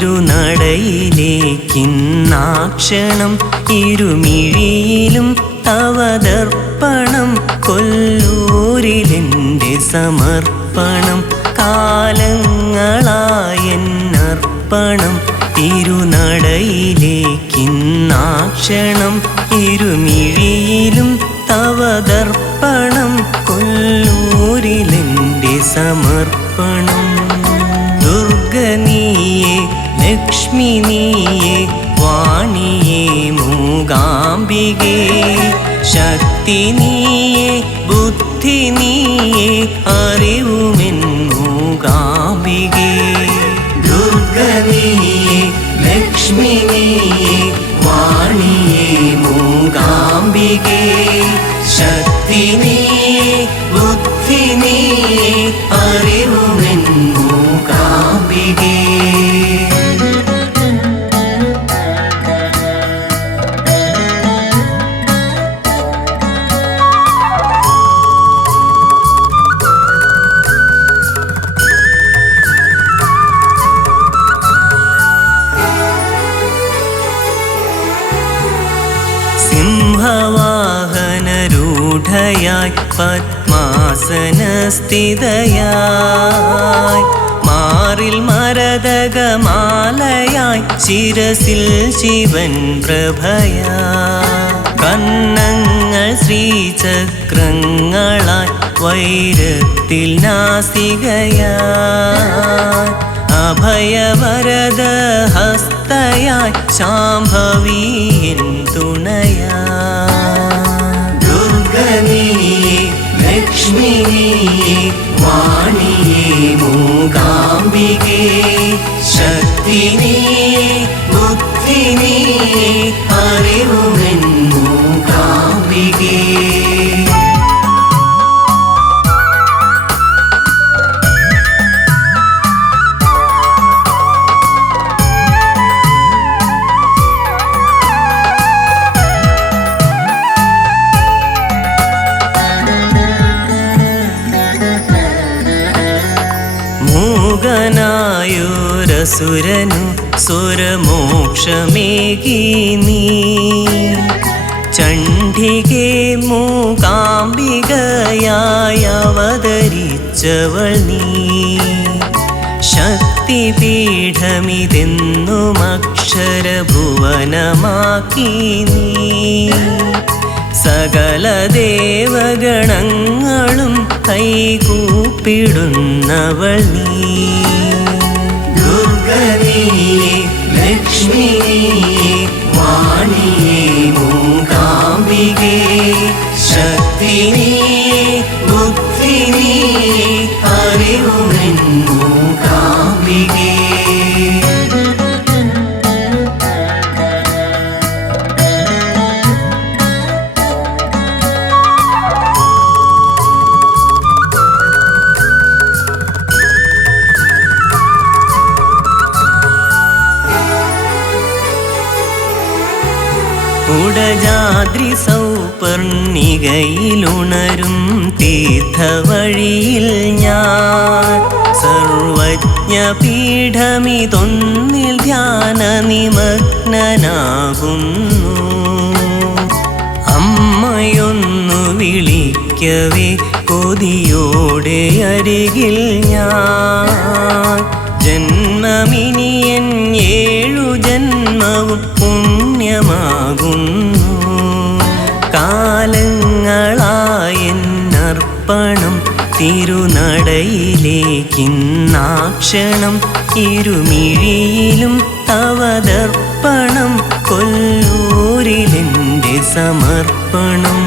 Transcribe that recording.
തിരുനടയിലേക്കിന്നാക്ഷണം ഇരുമിഴിയിലും തവദർപ്പണം കൊല്ലൂരിലെൻ്റെ സമർപ്പണം കാലങ്ങളായെന്നർപ്പണം തിരുനടയിലേക്കിന്നാക്ഷണം ഇരുമിഴിയിലും തവദർപ്പണം കൊല്ലൂരിലെൻ്റെ സമർപ്പണം ദുർഗനീയേ ലക്ഷ്മി നീയേ വാണിയേ മൂകാംബികേ ശക്തി നീയേ ബുദ്ധി നീയേ അറിവുമെൻ മൂകാംബികേ ദുർഗനീയേ ലക്ഷ്മി നീയേ വാണിയേ മൂകാംബികേ ശക്തി നീയേ ബുദ്ധി നീയേ അറിവുമെൻ മൂകാംബികേ സിംഹവാഹനരൂഢയായി പദ്മാസനസ്ഥിതയായി മാറിൽ മരതകമാലയായി ശിരസിൽ ശിവൻ പ്രഭയായി കന്നങ്ങൾ ശ്രീചക്രങ്ങളായി വൈരത്തിൽ നാസികയായി അഭയവരദ ഹസ്തയായി ശാംഭവിയിൻ തുണയായി ദുർഗനീയേ ലക്ഷ്മി നീയേ വാണിയേ മൂകാംബികേ ശക്തി നീയേ ബുദ്ധി നീയേ അറിവുമെൻ മൂകാംബികേ മൂകനായൊരസുരനു സ്വരമോക്ഷമേകി നീ ചണ്ഡികേ മൂകാംബികയായി അവതരിച്ചവൾ നീ ശക്തിപീഠമിതെന്നും അക്ഷരഭുവനമാക്കി നീ സകല ദേവഗണങ്ങളും കൈകൂപ്പിടുന്നവൾ നീ ദുർഗനീയേ ലക്ഷ്മി നീയേ വാണിയേ മൂകാംബികേ ശക്തി നീയേ ബുദ്ധി നീയേ അറിവുമെൻ മൂകാംബികേ ഉടജാദ്രി സൗപർണികയിലുണരും തീർത്ഥവഴിയിൽ ഞാൻ സർവജ്ഞപീഠമിതൊന്നിൽ ധ്യാന നിമഗ്നനാകുന്നു അമ്മയൊന്നു വിളിക്കവേ കൊതിയോടെ അരികിൽ ഞാൻ ജന്മമിനിയൻ 7 ജന്മവും പുണ്യമാകുന്നു കാലങ്ങളായെന്നർപ്പണം തിരുനടയിലേക്കിന്നാക്ഷണം ഇരുമിഴിയിലും തവദർപ്പണം കൊല്ലൂരിലെൻ്റെ സമർപ്പണം